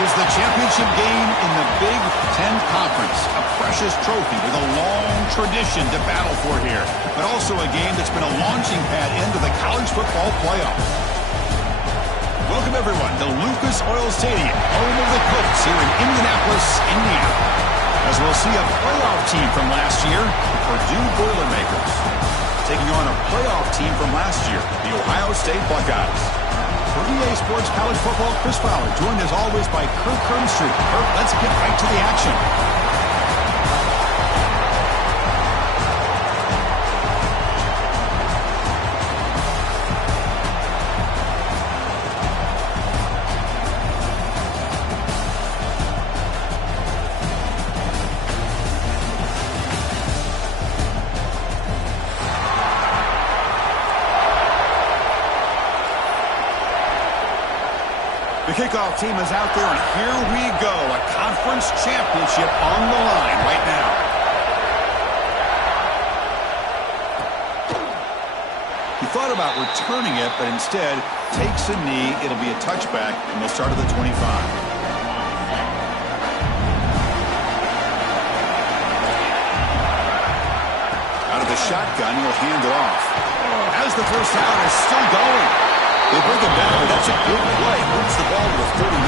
is the championship game in the Big Ten Conference. A precious trophy with a long tradition to battle for here, but also a game that's been a launching pad into the college football playoffs. Welcome, everyone, to Lucas Oil Stadium, home of the Colts here in Indianapolis, Indiana. As we'll see a playoff team from last year, the Purdue Boilermakers, taking on a playoff team from last year, the Ohio State Buckeyes. For EA Sports College Football, Chris Fowler, joined as always by Kirk Crumbstreet. Kirk, let's get right to the action. The kickoff team is out there, and here we go. A conference championship on the line right now. He thought about returning it, but instead takes a knee. It'll be a touchback, and they'll start at the 25. Out of the shotgun, he'll hand it off. As the first down is still going. They bring him down, but that's a good play. Moves the ball to the 39.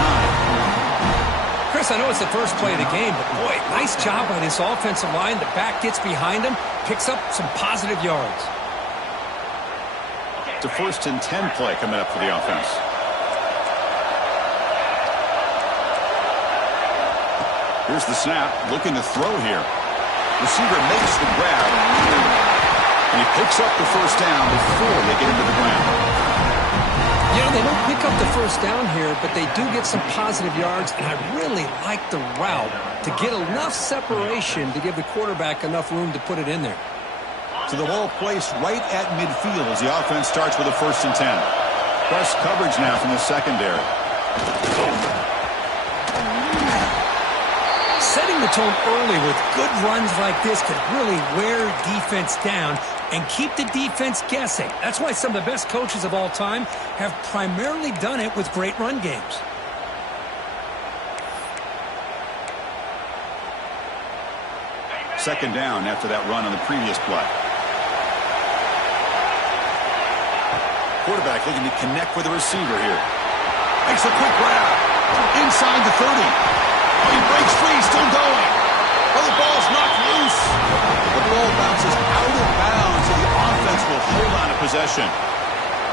Chris, I know it's the first play of the game, but boy, nice job by this offensive line. The back gets behind him, picks up some positive yards. It's a 1st and 10 play coming up for the offense. Here's the snap, looking to throw here. Receiver makes the grab, and he picks up the first down before they get into the ground. You know, they don't pick up the first down here, but they do get some positive yards, and I really like the route to get enough separation to give the quarterback enough room to put it in there. So the ball placed right at midfield as the offense starts with a 1st and 10. Press coverage now from the secondary. Setting the tone early with good runs like this could really wear defense down and keep the defense guessing. That's why some of the best coaches of all time have primarily done it with great run games. Second down after that run on the previous play. Quarterback looking to connect with the receiver here. Makes a quick grab. Inside the 30. Oh, he breaks free, still going. Oh, the ball's knocked loose. The ball bounces out of bounds, so the offense will hold on to possession.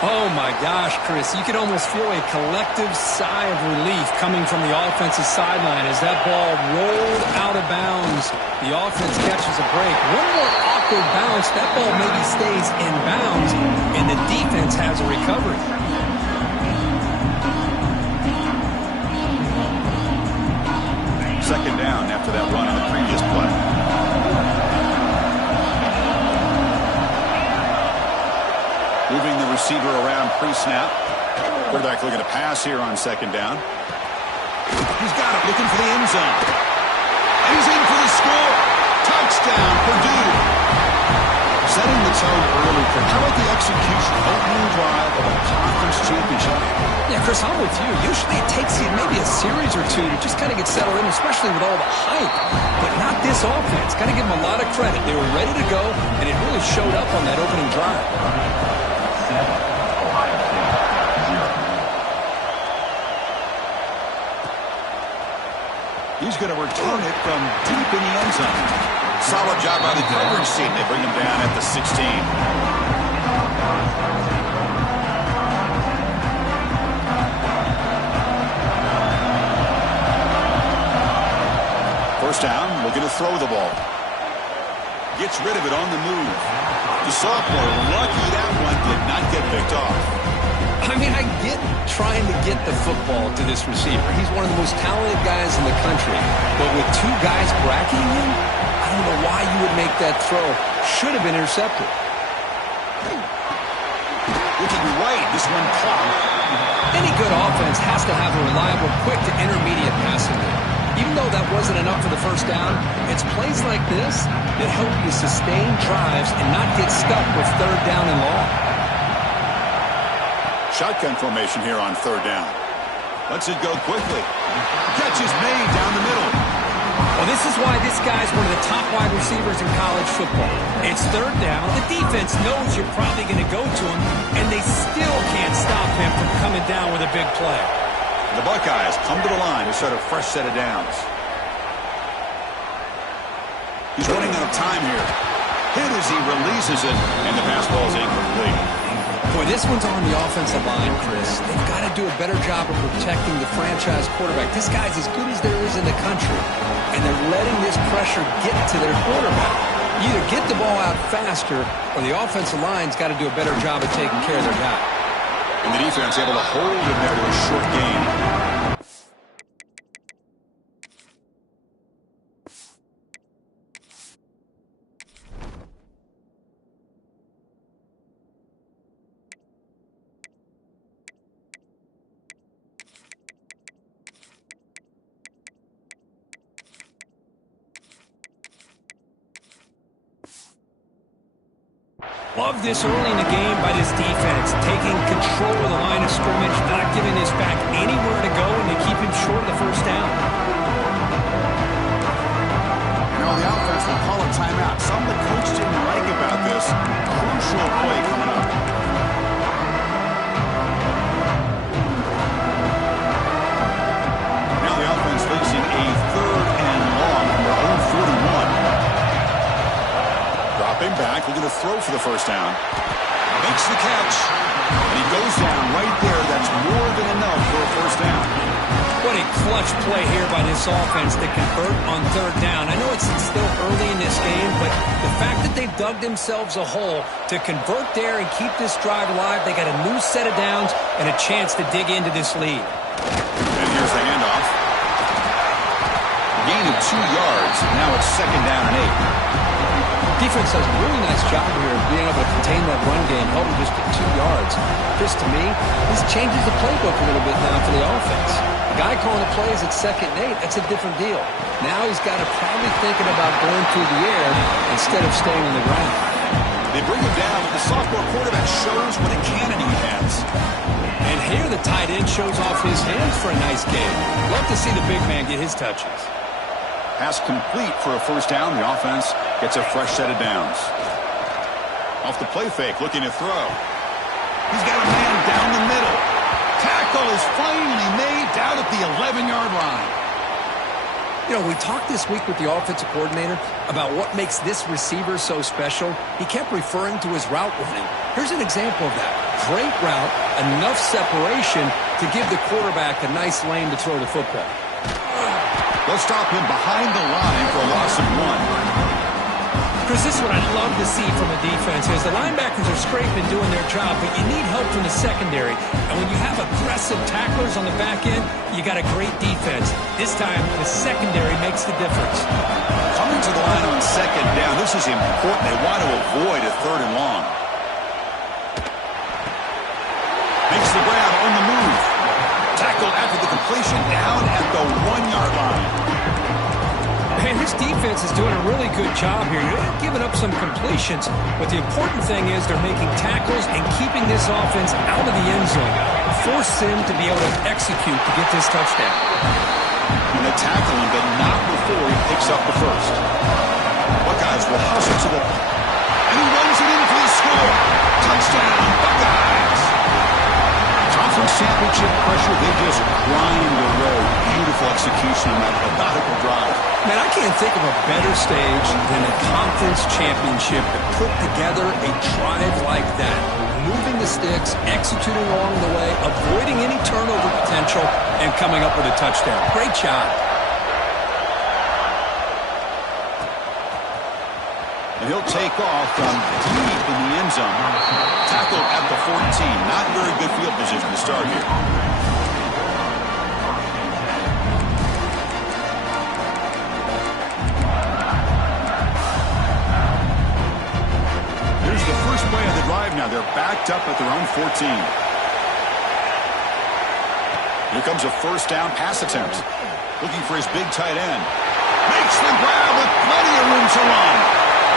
Oh, my gosh, Chris. You could almost feel a collective sigh of relief coming from the offensive sideline as that ball rolled out of bounds. The offense catches a break. One more awkward bounce. That ball maybe stays in bounds, and the defense has a recovery. Second down after that run on the previous play. Moving the receiver around pre-snap. Quarterback looking to pass here on second down. He's got it, looking for the end zone. And he's in for the score. Touchdown, Purdue. Setting the tone early. How about the execution? Opening drive of a conference championship. Yeah, Chris, I'm with you. Usually it takes you maybe a series or two to just kind of get settled in, especially with all the hype. But not this offense. Got to give them a lot of credit. They were ready to go, and it really showed up on that opening drive. He's going to return it from deep in the end zone. Solid job by the coverage team. They bring him down at the 16. First down, looking to throw the ball. Gets rid of it on the move. The sophomore, lucky that one did not get picked off. I mean, I get trying to get the football to this receiver. He's one of the most talented guys in the country. But with two guys bracketing him, I don't know why you would make that throw. Should have been intercepted. Looking right, this one caught. Any good offense has to have a reliable, quick to intermediate passing game. Even though that wasn't enough for the first down, it's plays like this that help you sustain drives and not get stuck with third down and long. Shotgun formation here on third down. Lets it go quickly. Catch is made down the middle. Well, this is why this guy's one of the top wide receivers in college football. It's third down. The defense knows you're probably going to go to him, and they still can't stop him from coming down with a big play. The Buckeyes come to the line to set a fresh set of downs. He's running out of time here. Hit as he releases it, and the pass ball is incomplete. Boy, this one's on the offensive line, Chris. They've got to do a better job of protecting the franchise quarterback. This guy's as good as there is in the country, and they're letting this pressure get to their quarterback. You either get the ball out faster, or the offensive line's got to do a better job of taking care of their guy. And the defense able to hold him there to a short gain. Love this early in the game by this defense, taking control of the line of scrimmage, not giving this back anywhere to go, and they keep him short of the first down. Now the offense will call a timeout. Something the coach didn't like about this. Crucial play coming up. Now the offense facing a third and long from their own 41. Dropping back, looking to throw for the first down. Makes the catch. And he goes down right there. That's more than enough for a first down. What a clutch play here by this offense to convert on third down. I know it's still early in this game, but the fact that they've dug themselves a hole to convert there and keep this drive alive, they got a new set of downs and a chance to dig into this lead. And here's the handoff. Gain of 2 yards. Now it's second down and 8. Defense does a really nice job here of being able to contain that run game, help them just get 2 yards. Chris, to me, this changes the playbook a little bit now for the offense. The guy calling the plays at 2nd and 8, that's a different deal. Now he's got to probably thinking about going through the air instead of staying on the ground. They bring him down, but the sophomore quarterback shows what a cannon he has. And here the tight end shows off his hands for a nice game. Love to see the big man get his touches. Pass complete for a first down. The offense gets a fresh set of downs. Off the play fake, looking to throw. He's got a man down the middle. Tackle is finally made down at the 11-yard line. You know, we talked this week with the offensive coordinator about what makes this receiver so special. He kept referring to his route running. Here's an example of that. Great route, enough separation to give the quarterback a nice lane to throw the football. They'll stop him behind the line for a loss of 1. Chris, this is what I'd love to see from a defense is the linebackers are scraping, doing their job, but you need help from the secondary. And when you have aggressive tacklers on the back end, you got a great defense. This time, the secondary makes the difference. Coming to the line on second down, this is important. They want to avoid a third and long. Makes the grab on the move. Tackled after the completion down at the 1-yard line. Man, this defense is doing a really good job here. They're giving up some completions, but the important thing is they're making tackles and keeping this offense out of the end zone. Force him to be able to execute to get this touchdown. And they tackle him, but not before he picks up the first. Buckeyes will hustle to the... And he runs it in for the score. Touchdown, Buckeyes! Conference championship pressure, they just grind away. Beautiful execution on that methodical drive. Man, I can't think of a better stage than a conference championship to put together a drive like that. Moving the sticks, executing along the way, avoiding any turnover potential, and coming up with a touchdown. Great job. And he'll take off from deep in the end zone. Tackled at the 14. Not very good field position to start here. Here's the first play of the drive now. They're backed up at their own 14. Here comes a first down pass attempt. Looking for his big tight end. Makes the grab with plenty of room to run.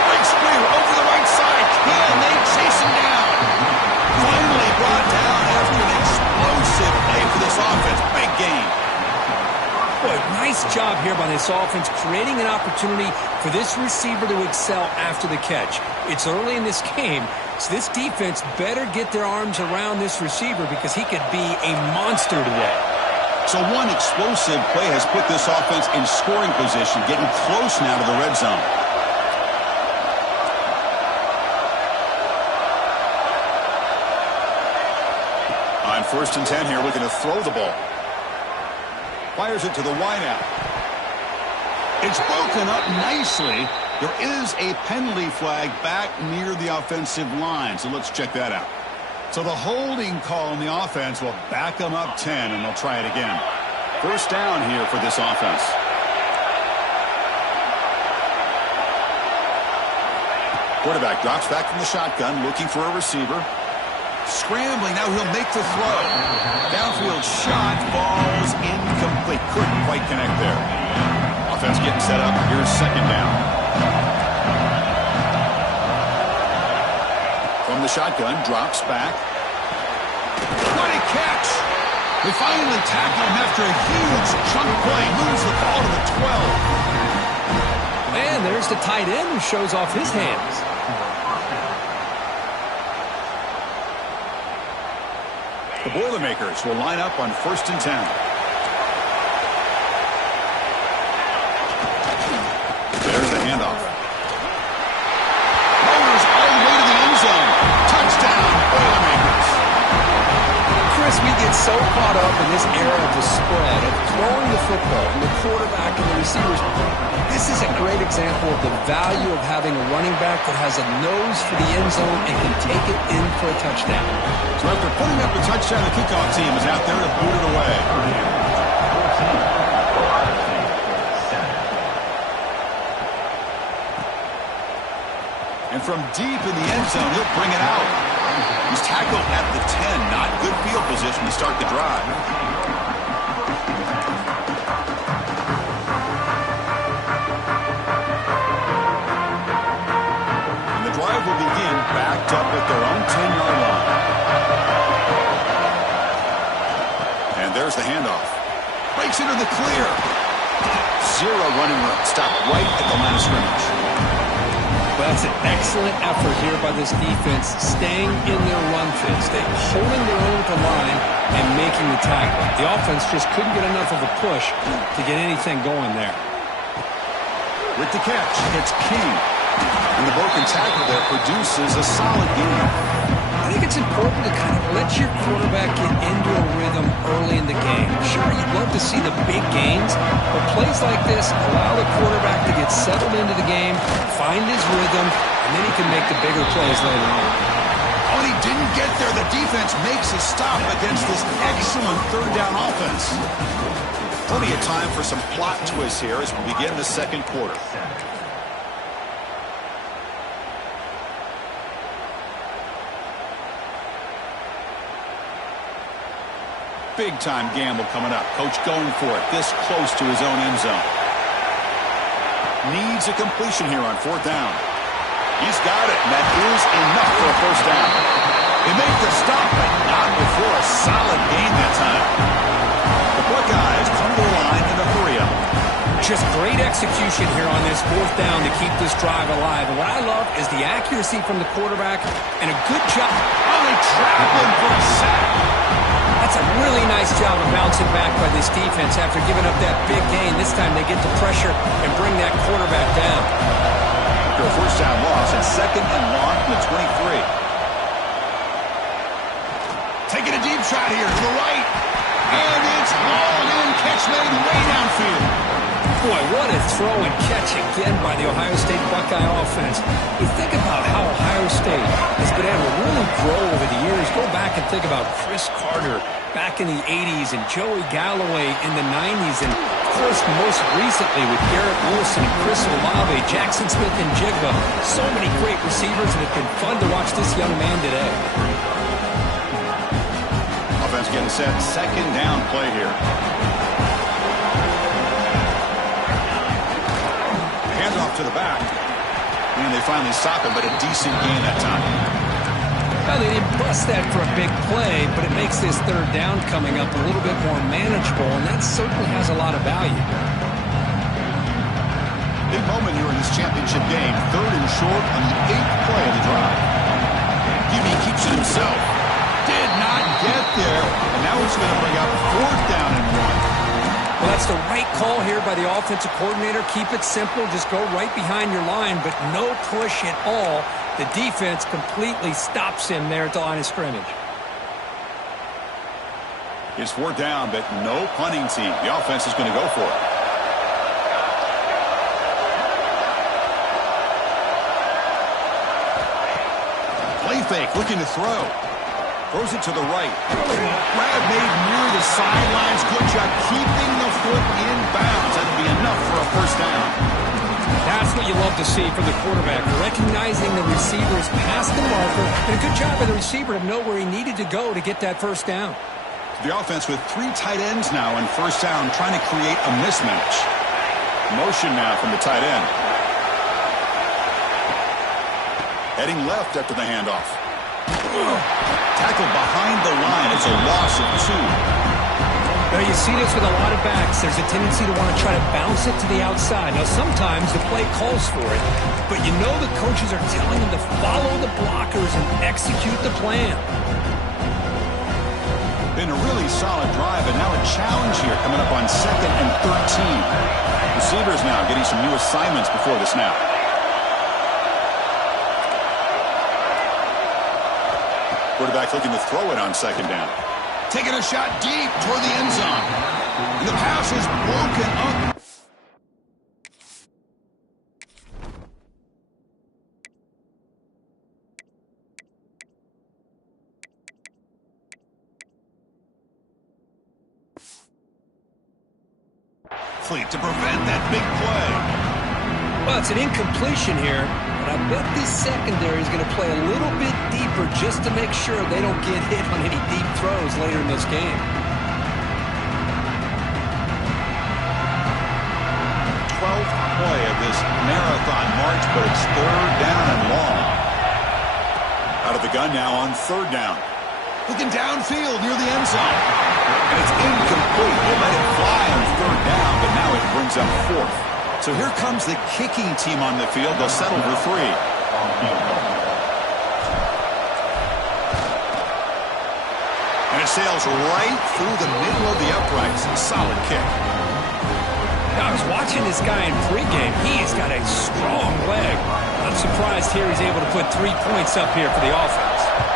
Breaks clear over the right side. Can they chase him down? Finally brought down after an explosive play for this offense. Big gain. Boy, nice job here by this offense, creating an opportunity for this receiver to excel after the catch. It's early in this game, so this defense better get their arms around this receiver because he could be a monster today. So one explosive play has put this offense in scoring position, getting close now to the red zone. On 1st and 10 here, looking to throw the ball. Fires it to the wideout. It's broken up nicely. There is a penalty flag back near the offensive line, so let's check that out. So the holding call on the offense will back them up 10, and they'll try it again. 1st down here for this offense. Quarterback drops back from the shotgun, looking for a receiver. Scrambling, now he'll make the throw. Downfield shot, falls incomplete. Couldn't quite connect there. Offense getting set up. Here's 2nd down. From the shotgun, drops back. What a catch! They finally tackle him after a huge chunk play. Moves the ball to the 12. And there's the tight end who shows off his hands. The Boilermakers will line up on 1st and 10. There's the handoff. Motors all the way to the end zone. Touchdown, Boilermakers. Chris, we get so caught up in this era of the spread, of throwing the football from the quarterback and the receivers. This is a great example of the value of having a running back that has a nose for the end zone and can take it in for a touchdown. So after putting up a touchdown, the kickoff team is out there to boot it away. And from deep in the end zone, he'll bring it out. He's tackled at the 10. Not good field position to start the drive. And the drive will begin backed up at their own 10-yard line. And there's the handoff. Breaks into the clear. Zero running room. Stopped right at the line of scrimmage. Well, that's an excellent effort here by this defense, staying in their run fits. They're holding their own at the line and making the tackle. The offense just couldn't get enough of a push to get anything going there. With the catch, it's King. And the broken tackle there produces a solid game. I think it's important to kind of let your quarterback get into a rhythm early in the game. Sure, you'd love to see the big gains, but plays like this allow the quarterback to get settled into the game, find his rhythm, and then he can make the bigger plays later on. When he didn't get there, the defense makes a stop against this excellent 3rd down offense. Plenty of time for some plot twists here as we begin the 2nd quarter. Big-time gamble coming up. Coach going for it this close to his own end zone. Needs a completion here on 4th down. He's got it, and that is enough for a 1st down. They make the stop, but not before a solid gain that time. The Buckeyes come to the line in a 3-up. Just great execution here on this 4th down to keep this drive alive. And what I love is the accuracy from the quarterback and a good job. Oh, they trap him for a sack. That's a really nice job of bouncing back by this defense after giving up that big gain. This time they get the pressure and bring that quarterback down. After a 1st down loss, it's 2nd and long from the 23. Taking a deep shot here to the right. And it's hauled in. Catch made way downfield. Boy, what a throw and catch again by the Ohio State Buckeye offense. You think about how Ohio State has been able to really grow over the years. Go back and think about Chris Carter back in the 80s and Joey Galloway in the 90s. And, of course, most recently with Garrett Wilson and Chris Olave, Jackson Smith and Jigba. So many great receivers, and it's been fun to watch this young man today. Offense getting set. 2nd down play here. Handoff to the back. And they finally stop him, but a decent gain that time. Well, they didn't bust that for a big play, but it makes this third down coming up a little bit more manageable, and that certainly has a lot of value. Big moment here in this championship game. 3rd and short on the 8th play of the drive. QB keeps it himself. Did not get there, and now it's going to bring up 4th down and 1. Well, that's the right call here by the offensive coordinator. Keep it simple. Just go right behind your line, but no push at all. The defense completely stops him there at the line of scrimmage. It's 4th down, but no punting team. The offense is going to go for it. Play fake, looking to throw. Throws it to the right. Grab made near the sidelines. Good job keeping the foot in bounds. That'll be enough for a 1st down. That's what you love to see from the quarterback. Recognizing the receiver's past the marker. And a good job by the receiver to know where he needed to go to get that 1st down. The offense with 3 tight ends now in 1st down, trying to create a mismatch. Motion now from the tight end. Heading left after the handoff. Tackle behind the line. It's a loss of 2. Now you see this with a lot of backs. There's a tendency to want to try to bounce it to the outside. Now sometimes the play calls for it, but you know the coaches are telling them to follow the blockers and execute the plan. Been a really solid drive, and now a challenge here coming up on 2nd and 13. Receivers now getting some new assignments before the snap. Quarterback looking to throw it on 2nd down. Taking a shot deep toward the end zone. And the pass is broken up. Fleet to prevent that big play. Well, it's an incompletion here, but I bet this secondary is going to play a little bit deeper just to make sure they don't get hit on any deep throws later in this game. 12th play of this marathon march, but it's 3rd down and long. Out of the gun now on 3rd down. Looking downfield near the end zone. And it's incomplete. They let it fly on 3rd down, but now it brings up 4th. So here comes the kicking team on the field. They'll settle for 3. And it sails right through the middle of the uprights. A solid kick. Now, I was watching this guy in pregame. He's got a strong leg. I'm surprised here he's able to put 3 points up here for the offense.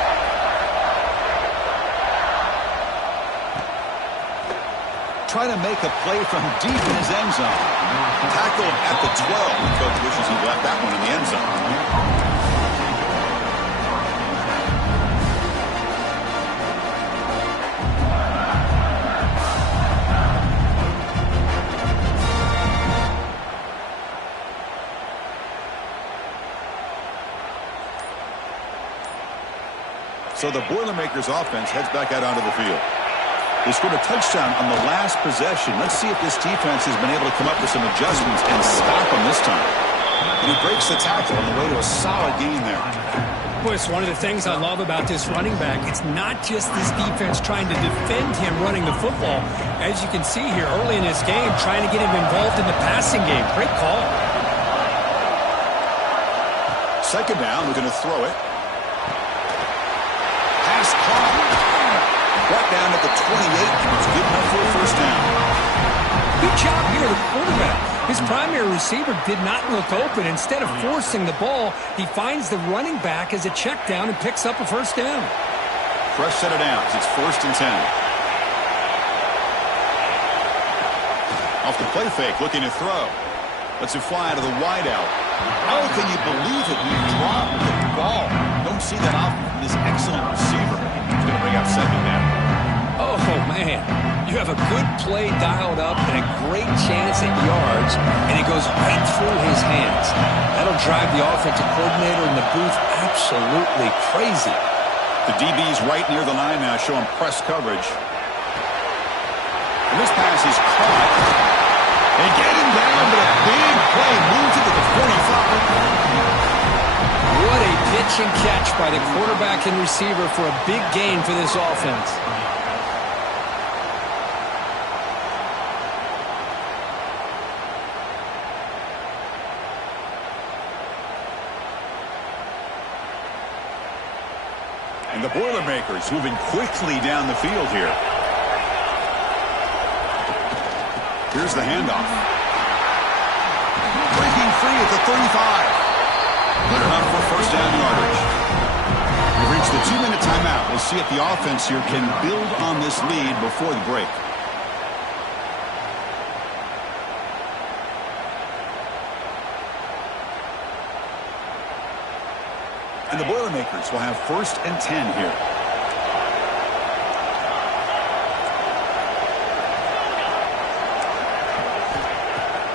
Trying to make a play from deep in his end zone. Tackle at the 12. The coach wishes he left that one in the end zone. So the Boilermakers offense heads back out onto the field. They scored a touchdown on the last possession. Let's see if this defense has been able to come up with some adjustments and stop them this time. And he breaks the tackle on the way to a solid gain there. Boy, it's one of the things I love about this running back. It's not just this defense trying to defend him running the football. As you can see here early in this game, trying to get him involved in the passing game. Great call. 2nd down, we're going to throw it. Pass caught. Brought down at the 28. It's good enough for a 1st down. Good job here, the quarterback. His primary receiver did not look open. Instead of forcing the ball, he finds the running back as a check down and picks up a 1st down. Fresh set of downs. It's 1st and 10. Off the play fake, looking to throw. Lets it fly out of the wideout. How can you believe it? He dropped the ball. Don't see that often from this excellent receiver. He's going to bring up 2nd down. Oh, man. You have a good play dialed up and a great chance at yards, and it goes right through his hands. That'll drive the offensive coordinator in the booth absolutely crazy. The DB's right near the line now, showing press coverage. And this pass is caught. They get him down, but a big play moves it to the 45. What a pitch Catch and catch by the quarterback and receiver for a big gain for this offense. And the Boilermakers moving quickly down the field here. Here's the handoff. Breaking free at the 35. Good enough for first down yardage. We've reached the 2-minute timeout. We'll see if the offense here can build on this lead before the break. And the Boilermakers will have 1st and 10 here.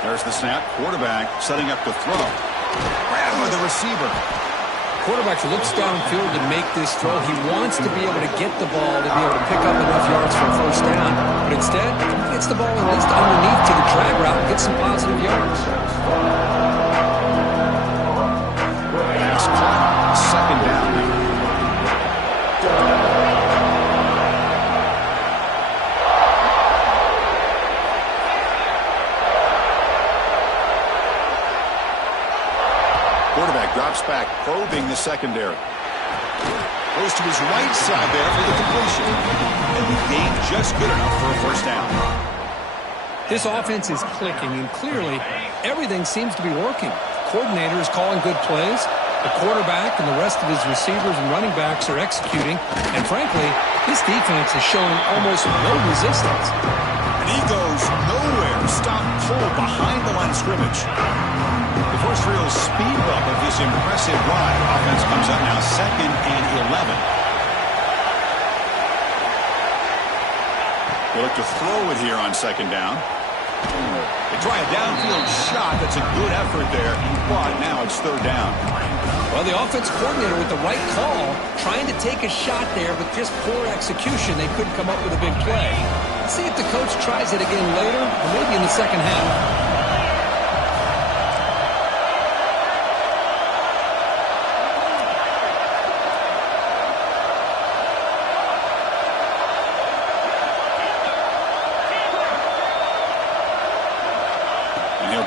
There's the snap. Quarterback setting up to throw. Grabbed by the receiver. Quarterback looks downfield to make this throw. He wants to be able to get the ball to be able to pick up enough yards for a first down. But instead, he gets the ball at least underneath to the drag route and gets some positive yards. Pass caught. 2nd down. Quarterback drops back, probing the secondary. Goes to his right side there for the completion. And the gain just good enough for a first down. This offense is clicking, and clearly everything seems to be working. The coordinator is calling good plays. The quarterback and the rest of his receivers and running backs are executing. And frankly, this defense is showing almost no resistance. And he goes nowhere. Stop pull behind the line of scrimmage. The first real speed bump of this impressive drive. Offense comes up now 2nd and 11. They look to throw it here on 2nd down. They try a downfield shot. That's a good effort there, but now it's 3rd down. Well, the offense coordinator with the right call, trying to take a shot there, but just poor execution. They couldn't come up with a big play. Let's see if the coach tries it again later, or maybe in the second half.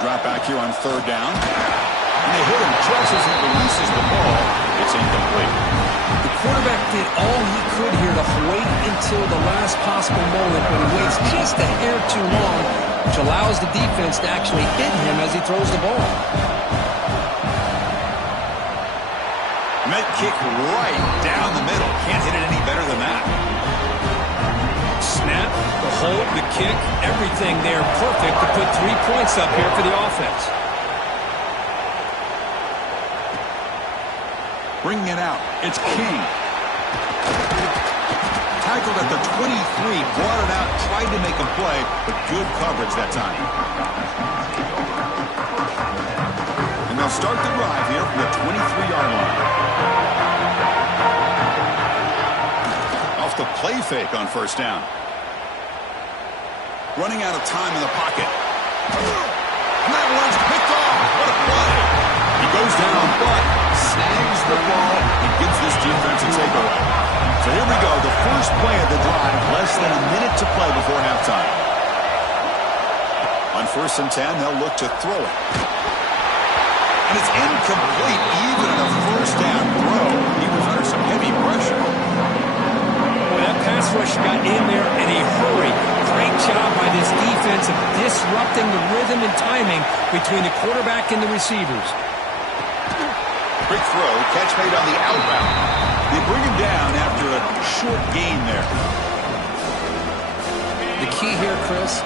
Drop back here on 3rd down. And they hit him just as he releases the ball. It's incomplete. The quarterback did all he could here to wait until the last possible moment, but he waits just a hair too long, which allows the defense to actually hit him as he throws the ball. Met kick right down the middle. Can't hit it any better than that. Snap, the hold, the kick, everything there perfect to put 3 points up here for the offense. Bringing it out, it's King. Tackled at the 23, brought it out, tried to make a play, but good coverage that time. And they'll start the drive here from the 23-yard line. Off the play fake on 1st down. Running out of time in the pocket. And that one's picked off. What a play. He goes down, but snags the ball and gives this defense a takeaway. So here we go. The first play of the drive. Less than a minute to play before halftime. On 1st and 10, they'll look to throw it. And it's incomplete. Even in a first down throw, he was under some heavy pressure. That pass rush got in there in a hurry. Great job by this defense of disrupting the rhythm and timing between the quarterback and the receivers. Quick throw, catch made on the outbound. They bring him down after a short gain there. The key here, Chris,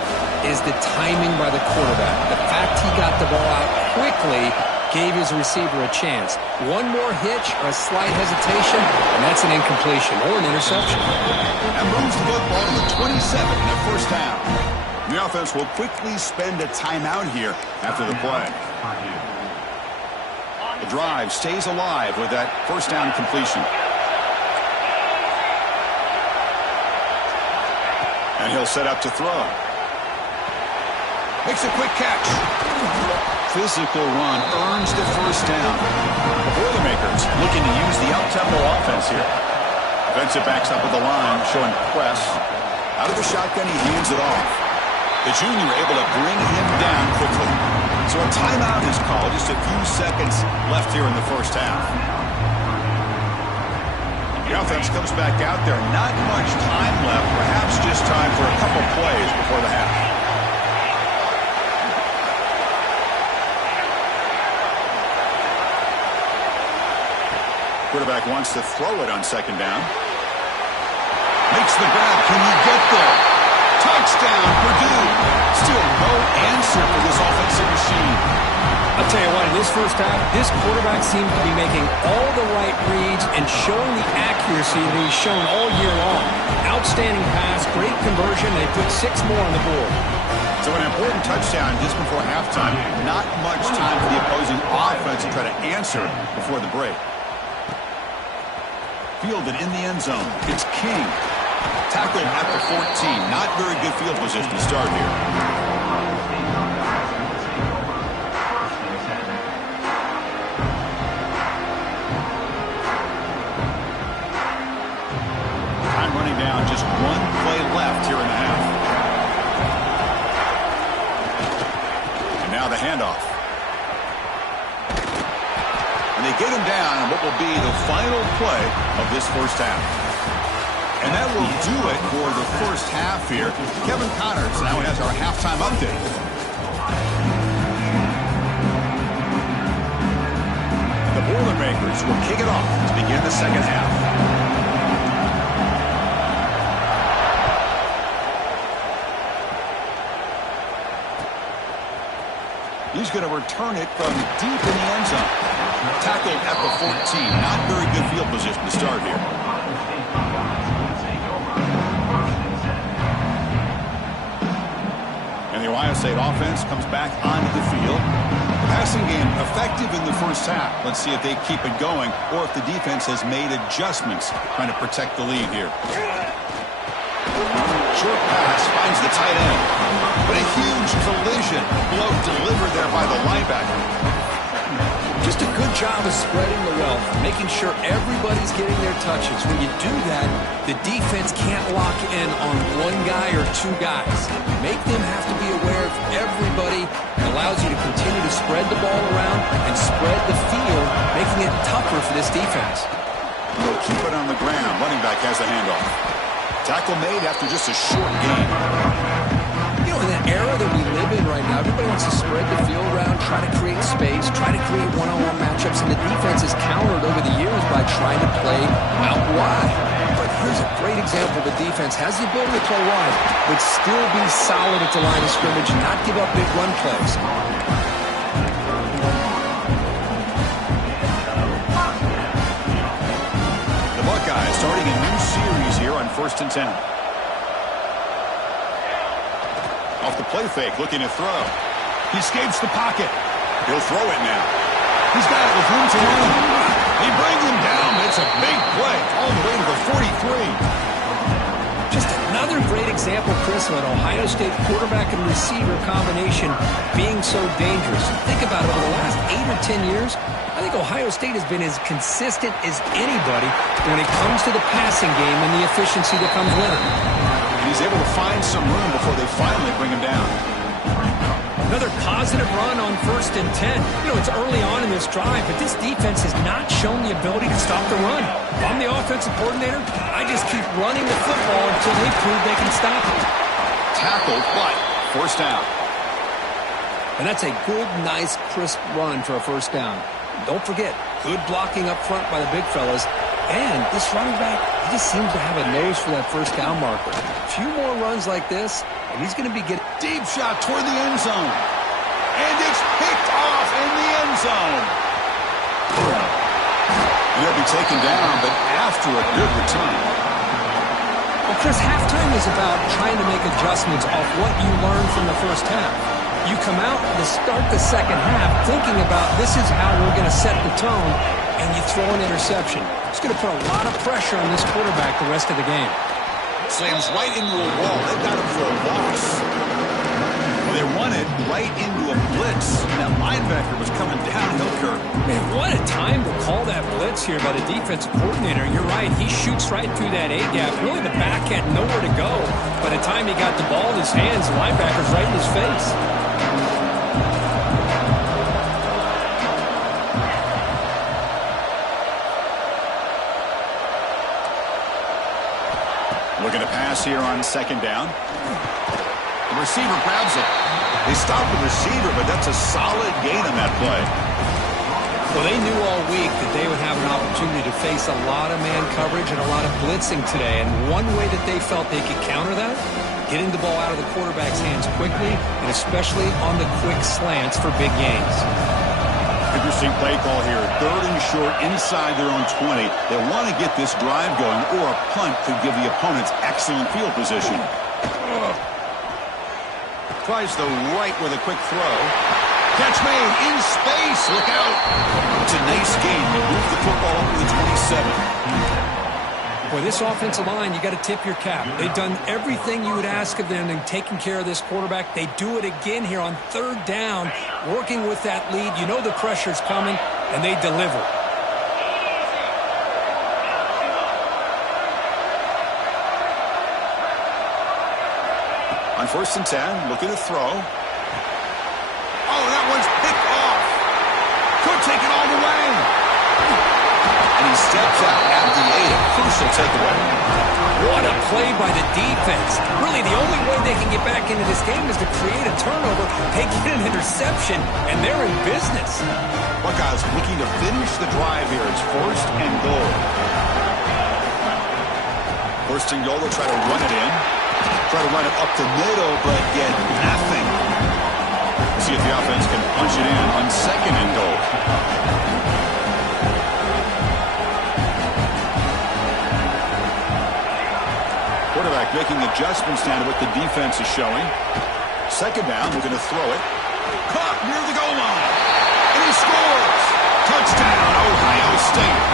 is the timing by the quarterback. The fact he got the ball out quickly gave his receiver a chance. One more hitch or a slight hesitation, and that's an incompletion or an interception. That moves the football to the 27 in a first down. The offense will quickly spend a timeout here after the play. The drive stays alive with that first down completion. And he'll set up to throw. Makes a quick catch. Physical run earns the first down. The Boilermakers looking to use the up-tempo offense here. Defensive backs up at the line, showing press. Out of the shotgun, he hands it off. The junior able to bring him down quickly. So a timeout is called. Just a few seconds left here in the first half. The offense comes back out there. Not much time left. Perhaps just time for a couple plays before the half. Quarterback wants to throw it on second down. Makes the grab. Can he get there? Touchdown, Purdue. Still no answer for this offensive machine. I'll tell you what, in this first half, this quarterback seems to be making all the right reads and showing the accuracy that he's shown all year long. Outstanding pass, great conversion. They put 6 more on the board. So an important touchdown just before halftime. Not much time for the opposing offense to try to answer before the break. Fielded in the end zone. It's King. Tackled at the 14. Not very good field position to start here. Time running down. Just one play left here in the half. And now the handoff. And they get him down on what will be the final play of this first half. And that will do it for the first half here. Kevin Connors now has our halftime update. The Boilermakers will kick it off to begin the second half. He's going to return it from deep in the end zone. Tackled at the 14. Not very good field position to start here. And the Ohio State offense comes back onto the field. The passing game effective in the first half. Let's see if they keep it going or if the defense has made adjustments trying to protect the lead here. Short pass finds the tight end. But a huge collision blow delivered there by the linebacker. Just a good job of spreading the wealth, making sure everybody's getting their touches. When you do that, the defense can't lock in on one guy or 2 guys. Make them have to be aware of everybody. It allows you to continue to spread the ball around and spread the field, making it tougher for this defense. They'll keep it on the ground. Running back has the handoff. Tackle made after just a short game. You know, in that era that we live in right now, everybody wants to spread the field around, try to create space, try to create one-on-one matchups, and the defense has countered over the years by trying to play out wide. But here's a great example. The defense has the ability to play wide, but still be solid at the line of scrimmage and not give up big run plays. The Buckeyes starting a new series here on 1st and 10. Off the play fake, looking to throw. He escapes the pocket. He'll throw it now. He's got it with room to run. He brings him down. It's a big play all the way to the 43. Just another great example, Chris, of an Ohio State quarterback and receiver combination being so dangerous. Think about it. Over the last 8 or 10 years, I think Ohio State has been as consistent as anybody when it comes to the passing game and the efficiency that comes with it. He's able to find some room before they finally bring him down. Another positive run on 1st and 10. You know, it's early on in this drive, but this defense has not shown the ability to stop the run. If I'm the offensive coordinator, I just keep running the football until they prove they can stop it. Tackled, but first down. And that's a good, nice, crisp run for a first down. Don't forget, good blocking up front by the big fellas. And this running back, he just seems to have a nose for that first down marker. A few more runs like this, and he's going to be getting... Deep shot toward the end zone. And it's picked off in the end zone. And he'll be taken down, but after a good return. Well, Chris, halftime is about trying to make adjustments off what you learned from the first half. You come out to start the second half thinking about this is how we're going to set the tone, and you throw an interception. It's going to put a lot of pressure on this quarterback the rest of the game. Slams right into a wall. They've got him for a loss. Well, they won it right into a blitz. That linebacker was coming downhill curve. Man, what a time to call that blitz here by the defensive coordinator. You're right. He shoots right through that A-gap. Really, the back had nowhere to go. By the time he got the ball in his hands, the linebacker's right in his face. Looking to pass here on second down. The receiver grabs it. They stop the receiver, but that's a solid gain on that play. Well, they knew all week that they would have an opportunity to face a lot of man coverage and a lot of blitzing today. And one way that they felt they could counter that, getting the ball out of the quarterback's hands quickly, and especially on the quick slants for big gains. Interesting play call here. 3rd and short inside their own 20. They want to get this drive going, or a punt could give the opponents excellent field position. Tries the right with a quick throw. Catch made in space. Look out. It's a nice game. He moved the football up to the 27. Boy, this offensive line, you got to tip your cap. They've done everything you would ask of them in taking care of this quarterback. They do it again here on 3rd down, working with that lead. You know the pressure's coming, and they deliver. On 1st and 10, looking to throw. Oh, that one's picked off. Could take it all the way. And he steps out at the 8. A crucial takeaway. What a play by the defense. Really, the only way they can get back into this game is to create a turnover. They get an interception, and they're in business. Buckeyes looking to finish the drive here. It's 1st and goal. 1st and goal, they'll try to run it in. Try to run it up the middle, but get nothing. We'll see if the offense can punch it in on 2nd and goal. Quarterback making adjustments now to what the defense is showing. 2nd down, we're going to throw it. Caught near the goal line. And he scores. Touchdown, Ohio State.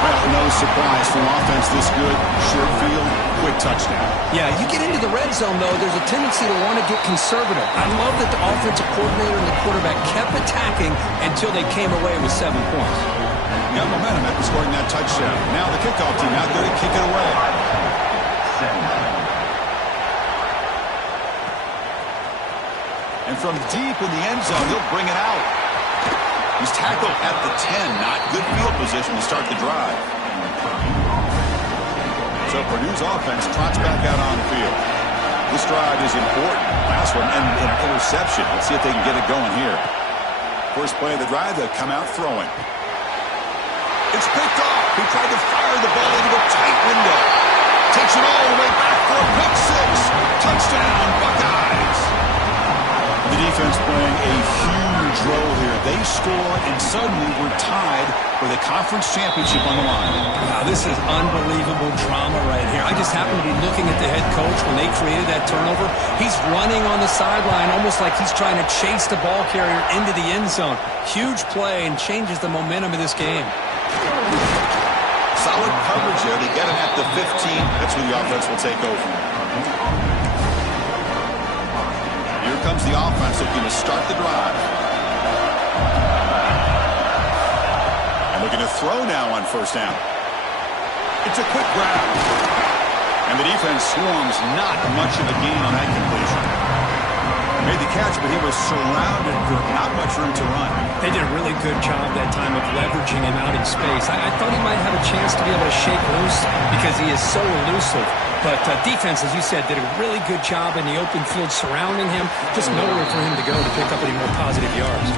Well, no surprise for an offense this good. Short field, quick touchdown. Yeah, you get into the red zone, though, there's a tendency to want to get conservative. I love that the offensive coordinator and the quarterback kept attacking until they came away with 7 points. Got momentum after scoring that touchdown. Now the kickoff team out there to kick it away. And from deep in the end zone, he'll bring it out. He's tackled at the 10. Not good field position to start the drive. So Purdue's offense trots back out on the field. This drive is important. Last one, and an interception. Let's see if they can get it going here. First play of the drive, they'll come out throwing. It's picked off. He tried to fire the ball into a tight window. Takes it all the way back for a pick 6. Touchdown, Buckeyes. The defense playing a huge role here. They score, and suddenly we're tied with a conference championship on the line. Wow, this is unbelievable drama right here. I just happen to be looking at the head coach when they created that turnover. He's running on the sideline almost like he's trying to chase the ball carrier into the end zone. Huge play and changes the momentum of this game. Solid coverage there. They get him at the 15. That's where the offense will take over. Here comes the offense looking to start the drive. And looking to throw now on 1st down. It's a quick grab. And the defense swarms, not much of a gain on that completion. Made the catch, but he was surrounded for not much room to run. They did a really good job that time of leveraging him out in space. I thought he might have a chance to be able to shake loose because he is so elusive. But defense, as you said, did a really good job in the open field surrounding him. Just nowhere for him to go to pick up any more positive yards.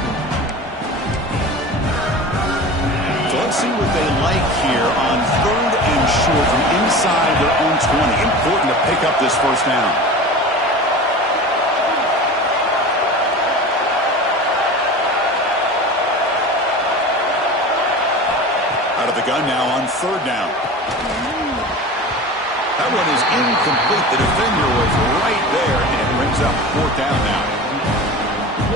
So let's see what they like here on 3rd and short from inside their own 20. Important to pick up this 1st down. Out of the gun now on 3rd down. That one is incomplete. The defender was right there, and it brings up 4th down now.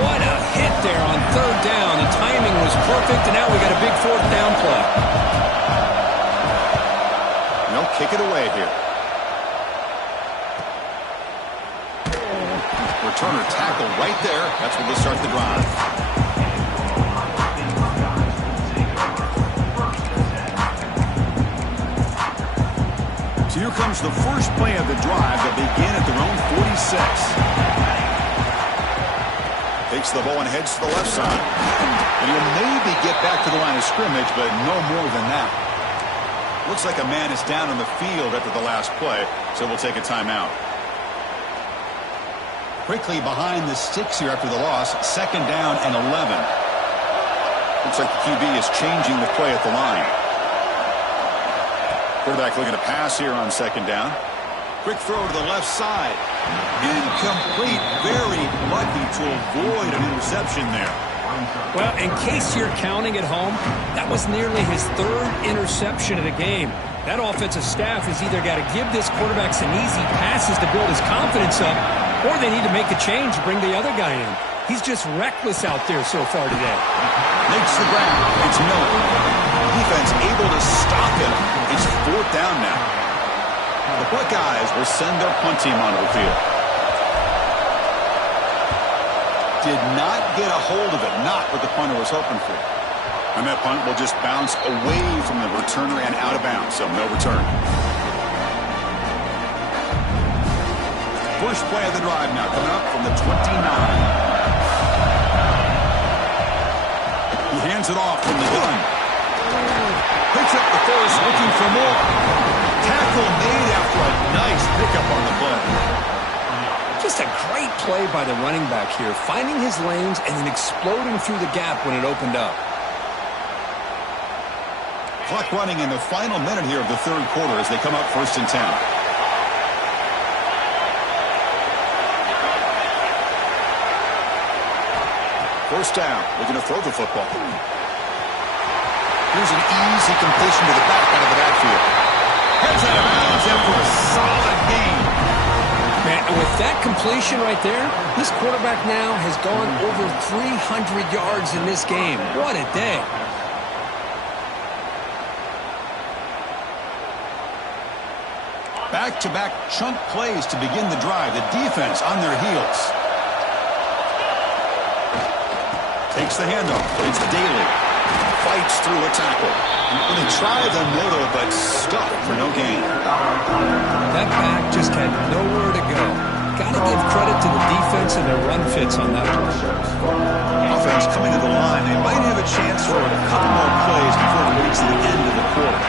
What a hit there on 3rd down. The timing was perfect, and now we got a big 4th down play. And they'll kick it away here. returner tackled right there. That's when they'll start the drive. So here comes the first play of the drive that begin at their own 46. Takes the ball and heads to the left side. And he'll maybe get back to the line of scrimmage, but no more than that. Looks like a man is down on the field after the last play, so we'll take a timeout. Quickly behind the sticks here after the loss, 2nd down and 11. Looks like the QB is changing the play at the line. Quarterback looking to pass here on 2nd down. Quick throw to the left side. Incomplete. Very lucky to avoid an interception there. Well, in case you're counting at home, that was nearly his 3rd interception of the game. That offensive staff has either got to give this quarterback some easy passes to build his confidence up, or they need to make a change to bring the other guy in. He's just reckless out there so far today. Makes the grab. It's Miller. Defense able to stop him. It's 4th down now. The Buckeyes will send their punt team onto the field. Did not get a hold of it. Not what the punter was hoping for. And that punt will just bounce away from the returner and out of bounds, so no return. First play of the drive now coming up from the 29. He hands it off from the gun. Picks up the first, looking for more. Tackle made after a nice pickup on the play. Just a great play by the running back here, finding his lanes and then exploding through the gap when it opened up. Clock running in the final minute here of the 3rd quarter as they come up 1st and 10. First down, looking to throw the football. Here's an easy completion to the back out of the backfield. Heads out of bounds after a solid gain. Man, with that completion right there, this quarterback now has gone over 300 yards in this game. What a day. Back-to-back chunk plays to begin the drive. The defense on their heels. Takes the handoff. It's Daly. Fights through a tackle. Going to try the middle, but stuck for no gain. That back just had nowhere to go. Got to give credit to the defense and their run fits on that play. Offense coming to the line. They might have a chance for a couple more plays before it reaches the end of the quarter.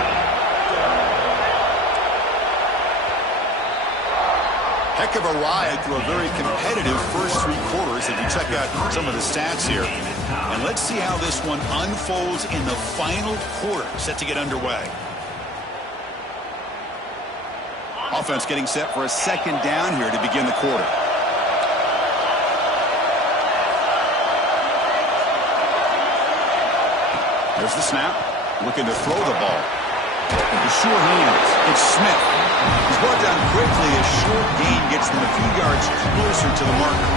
Heck of a ride through a very competitive first 3 quarters if you check out some of the stats here. And let's see how this one unfolds in the final quarter, set to get underway. Offense getting set for a 2nd down here to begin the quarter. There's the snap. Looking to throw the ball. The sure hands. It's Smith. He's brought down quickly. A short gain gets them a few yards closer to the marker.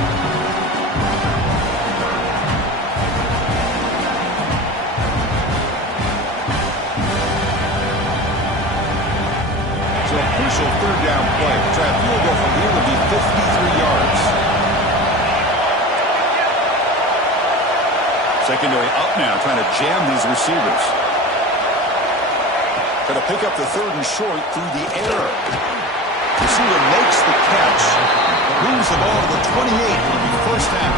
So a crucial 3rd down play. Try a field goal from here would be 53 yards. Secondary up now, trying to jam these receivers. Going to pick up the 3rd and short through the air. Receiver makes the catch. Moves the ball to the 28. It'll be 1st down.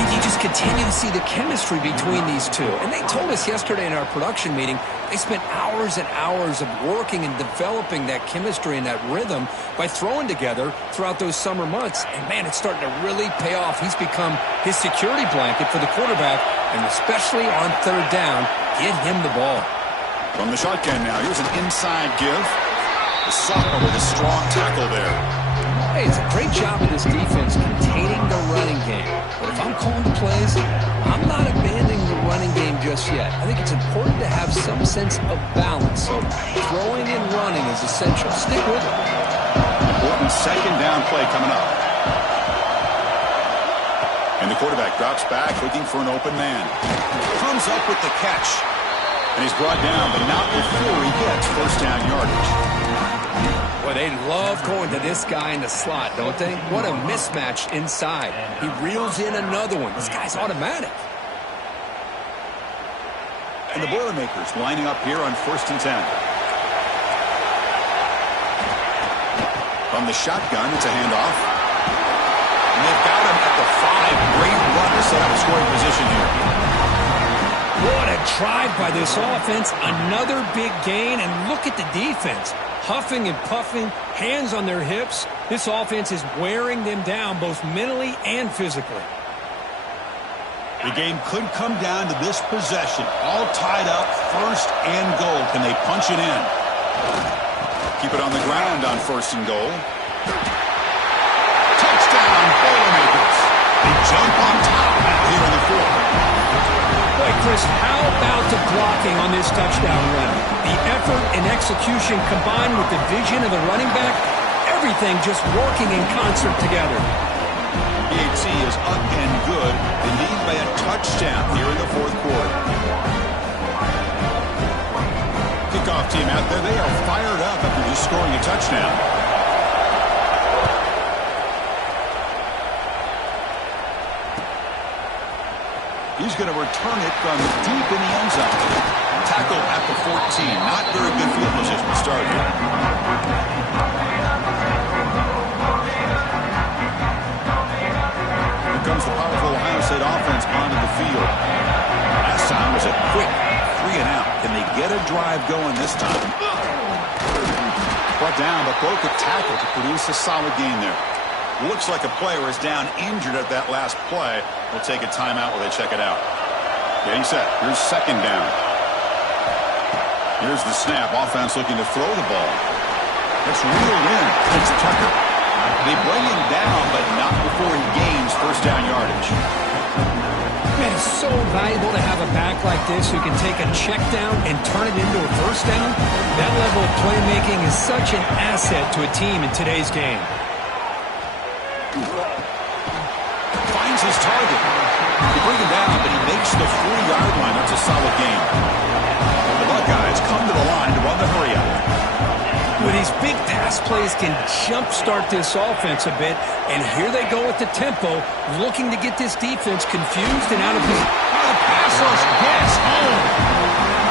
And you just continue to see the chemistry between these two. And they told us yesterday in our production meeting, they spent hours and hours of working and developing that chemistry and that rhythm by throwing together throughout those summer months. And, man, it's starting to really pay off. He's become his security blanket for the quarterback, and especially on 3rd down, get him the ball. From the shotgun now, here's an inside give. The sophomore with a strong tackle there. Hey, it's a great job of this defense containing the running game. But if I'm calling the plays, I'm not abandoning the running game just yet. I think it's important to have some sense of balance. So throwing and running is essential. Stick with it. Important 2nd down play coming up. And the quarterback drops back looking for an open man. Comes up with the catch. And he's brought down, but not before he gets 1st down yardage. Well, they love going to this guy in the slot, don't they? What a mismatch inside. He reels in another one. This guy's automatic. And the Boilermakers lining up here on 1st and 10. From the shotgun, it's a handoff. And they've got him at the 5. Great run to set up a scoring position here. What a drive by this offense. Another big gain, and look at the defense. Huffing and puffing, hands on their hips. This offense is wearing them down both mentally and physically. The game could come down to this possession. All tied up, 1st and goal. Can they punch it in? Keep it on the ground on 1st and goal. Touchdown, Boilermakers. They jump on top here in the 4th. Boy, Chris, how about the blocking on this touchdown run? The effort and execution combined with the vision of the running back, everything just working in concert together. BHC is up and good. They lead by a touchdown here in the 4th quarter. Kickoff team out there. They are fired up after just scoring a touchdown. He's going to return it from deep in the end zone. Tackle at the 14. Not very good field position to start here. Here comes the powerful Ohio State offense onto the field. Last time was a quick 3 and out. Can they get a drive going this time? Brought down, but broke a tackle to produce a solid gain there. Looks like a player is down injured at that last play. We'll take a timeout while they check it out. Getting set. Here's 2nd down. Here's the snap. Offense looking to throw the ball. It's reeled in. It's Tucker. They bring him down, but not before he gains 1st down yardage. Man, it's so valuable to have a back like this who can take a check down and turn it into a 1st down. That level of playmaking is such an asset to a team in today's game. Finds his target. They bring him down, but he makes the 4-yard line. That's a solid gain. The Buckeyes come to the line to run the hurry up. Well, these big pass plays can jumpstart this offense a bit, and here they go with the tempo, looking to get this defense confused and out of position. Oh, pass rush, yes, home.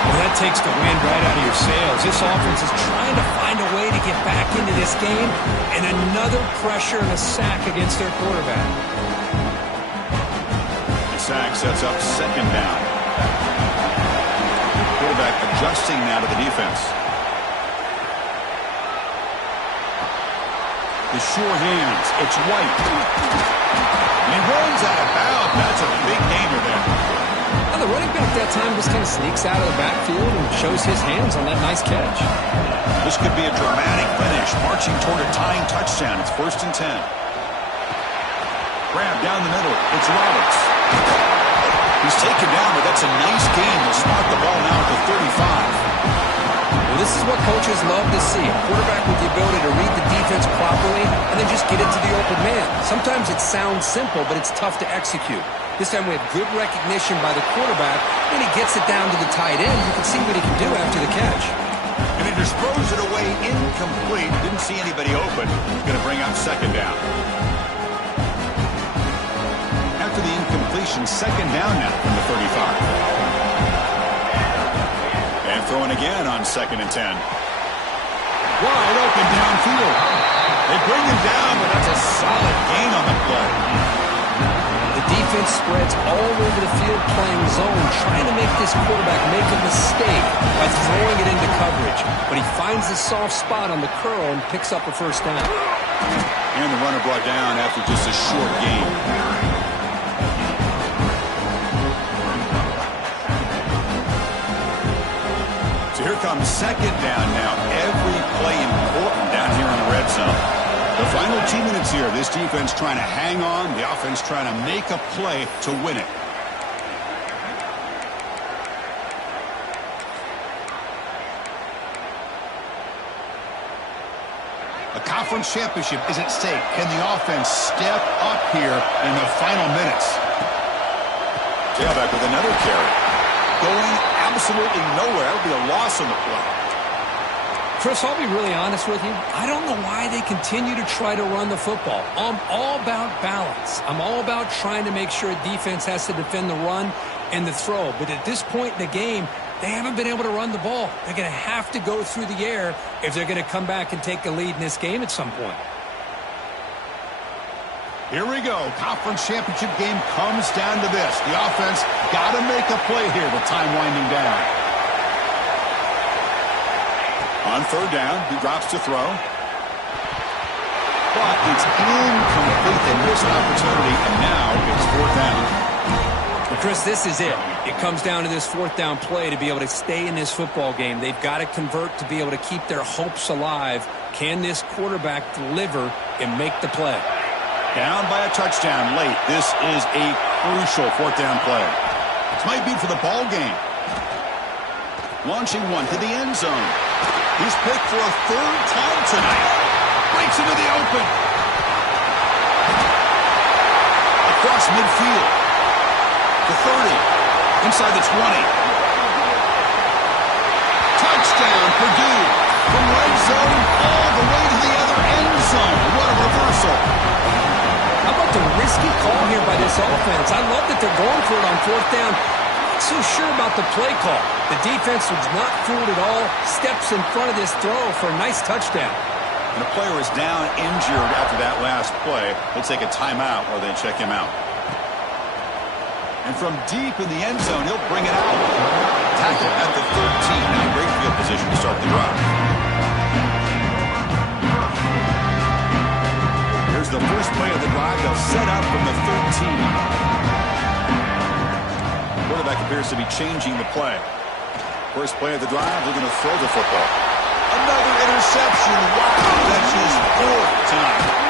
Well, that takes the wind right out of your sails. This offense is trying to find a way to get back into this game, and another pressure and a sack against their quarterback. The sack sets up 2nd down. Quarterback adjusting now to the defense. The sure hands. It's White. And he runs out of bounds. That's a big gainer there. Well, the running back that time just kind of sneaks out of the backfield and shows his hands on that nice catch. This could be a dramatic finish. Marching toward a tying touchdown. It's 1st and 10. Grab down the middle. It's Roberts. He's taken down, but that's a nice gain. They'll spot the ball now at the 35. Well, this is what coaches love to see. A quarterback with the ability to read the defense properly and then just get it to the open man. Sometimes it sounds simple, but it's tough to execute. This time we have good recognition by the quarterback. When he gets it down to the tight end, you can see what he can do after the catch. And he just throws it away incomplete. Didn't see anybody open. He's going to bring up 2nd down. After the incompletion, 2nd down now from the 35. And throwing again on 2nd and 10. Wide open downfield. They bring him down, but that's a solid gain on the play. The defense spreads all over the field playing zone, trying to make this quarterback make a mistake by throwing it into coverage. But he finds the soft spot on the curl and picks up a 1st down. And the runner brought down after just a short gain. So here comes 2nd down now. Every play important down here in the red zone. The final 2 minutes here. This defense trying to hang on. The offense trying to make a play to win it. A conference championship is at stake. Can the offense step up here in the final minutes? Tailback with another carry. Going absolutely nowhere. That'll be a loss on the play. Chris, I'll be really honest with you. I don't know why they continue to try to run the football. I'm all about balance. I'm all about trying to make sure a defense has to defend the run and the throw. But at this point in the game, they haven't been able to run the ball. They're going to have to go through the air if they're going to come back and take a lead in this game at some point. Here we go. Conference championship game comes down to this. The offense got to make a play here with time winding down. On third down, he drops to throw. But it's incomplete. They miss an opportunity, and now it's fourth down. Well, Chris, this is it. It comes down to this fourth down play to be able to stay in this football game. They've got to convert to be able to keep their hopes alive. Can this quarterback deliver and make the play? Down by a touchdown late. This is a crucial fourth down play. This might be for the ball game. Launching one to the end zone. He's picked for a third time tonight. Breaks into the open. Across midfield. The 30. Inside the 20. Touchdown, Purdue. From red zone all the way to the other end zone. What a reversal. How about the risky call here by this offense? I love that they're going for it on fourth down. Not so sure about the play call. The defense was not fooled at all. Steps in front of this throw for a nice touchdown. And the player is down injured after that last play. They'll take a timeout or they check him out. And from deep in the end zone, he'll bring it out. Tackle at the 13. Now great field position to start the drive. Here's the first play of the drive. They'll set up from the 13. Quarterback appears to be changing the play. First play of the drive, they're going to throw the football. Another interception. Wow, that's his fourth tonight.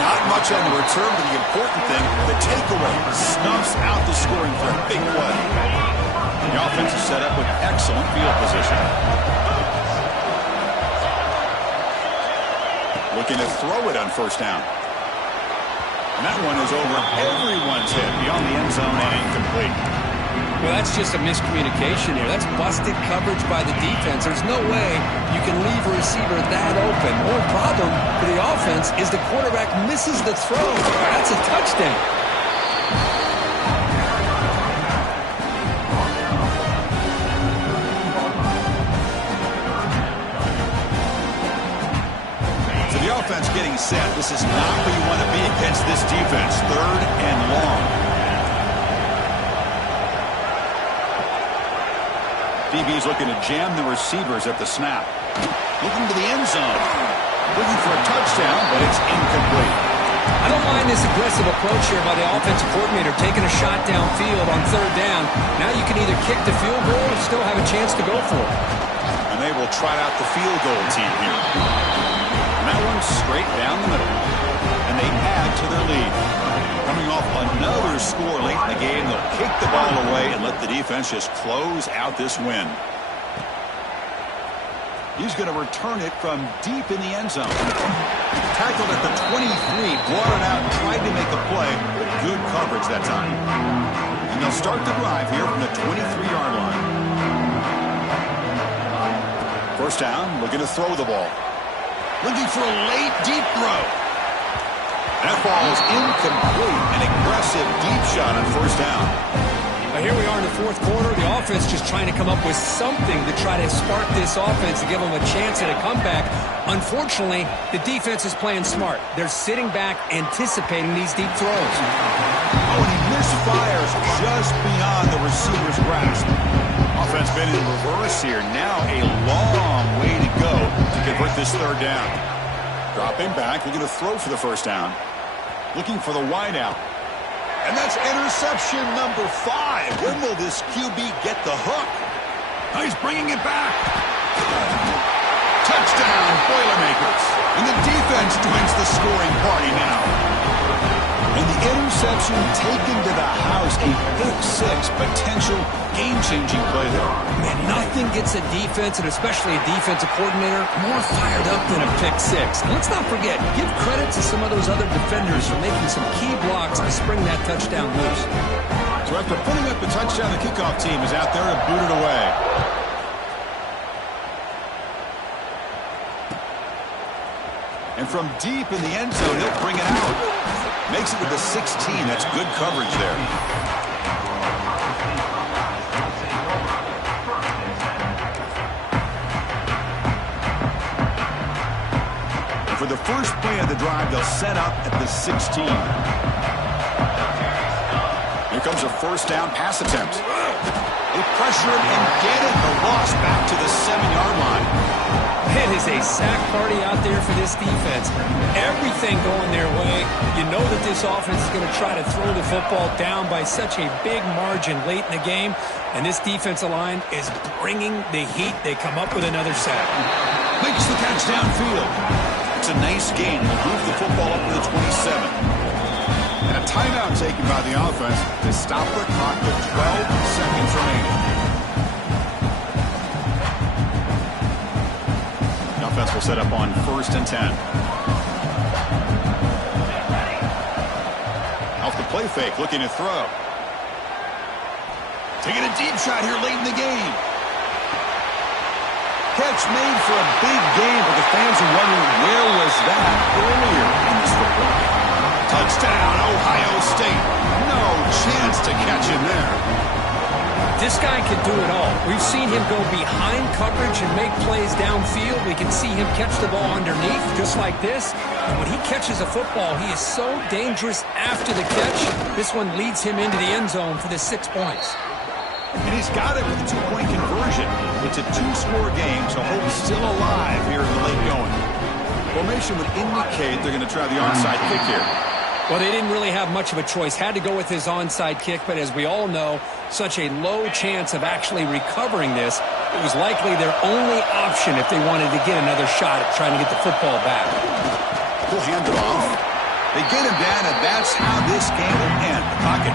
Not much on the return, but the important thing, the takeaway snuffs out the scoring for a big play. The offense is set up with excellent field position. Looking to throw it on first down. And that one is over everyone's head beyond the end zone and incomplete. Well, that's just a miscommunication here. That's busted coverage by the defense. There's no way you can leave a receiver that open. More problem for the offense is the quarterback misses the throw. That's a touchdown. So the offense getting set. This is not where you want to be against this defense. Third and long. DB's looking to jam the receivers at the snap. Looking to the end zone. Looking for a touchdown, but it's incomplete. I don't mind this aggressive approach here by the offensive coordinator, taking a shot downfield on third down. Now you can either kick the field goal or still have a chance to go for it. And they will try out the field goal team here. And that one's straight down the middle. And they add to their lead. Coming off another score late in the game, they'll kick the ball away and let the defense just close out this win. He's going to return it from deep in the end zone. Tackled at the 23, brought it out, tried to make a play, but good coverage that time. And they'll start the drive here from the 23-yard line. First down, looking to throw the ball. Looking for a late deep throw. That ball is incomplete. An aggressive deep shot on first down. Now here we are in the fourth quarter. The offense just trying to come up with something to try to spark this offense and give them a chance at a comeback. Unfortunately, the defense is playing smart. They're sitting back, anticipating these deep throws. Oh, and he misfires just beyond the receiver's grasp. Offense been in reverse here. Now a long way to go to convert this third down. Dropping back, looking to throw for the first down. Looking for the wideout. And that's interception number 5. When will this QB get the hook? Now he's bringing it back. Touchdown, Boilermakers. And the defense joins the scoring party now. And the interception taken to the house. A pick 6 potential game-changing play there. Man, nothing gets a defense, and especially a defensive coordinator, more fired up than a pick 6. And let's not forget, give credit to some of those other defenders for making some key blocks to spring that touchdown loose. So after putting up the touchdown, the kickoff team is out there to boot it away. And from deep in the end zone, he'll bring it out. Makes it to the 16. That's good coverage there. And for the first play of the drive, they'll set up at the 16. Here comes a first down pass attempt. They pressure him and get it. The loss back to the 7-yard line. It is a sack party out there for this defense. Everything going their way. You know that this offense is going to try to throw the football down by such a big margin late in the game. And this defensive line is bringing the heat. They come up with another sack. Makes the catch downfield. It's a nice gain. They'll move the football up to the 27. And a timeout taken by the offense to stop the clock with 12 seconds remaining. The offense will set up on 1st and 10. Off the play fake, looking to throw. Taking a deep shot here late in the game. Catch made for a big game, but the fans are wondering where was that earlier in this football game. Touchdown, Ohio State. No chance to catch him there. This guy can do it all. We've seen him go behind coverage and make plays downfield. We can see him catch the ball underneath just like this. And when he catches a football, he is so dangerous after the catch. This one leads him into the end zone for the 6 points. And he's got it with a 2-point conversion. It's a 2-score game, so hope's still alive here in the late going. Formation would indicate they're going to try the onside kick here. Well, they didn't really have much of a choice. Had to go with his onside kick, but as we all know, such a low chance of actually recovering this. It was likely their only option if they wanted to get another shot at trying to get the football back. He'll hand it off. They get him down, and that's how this game will end. The pocket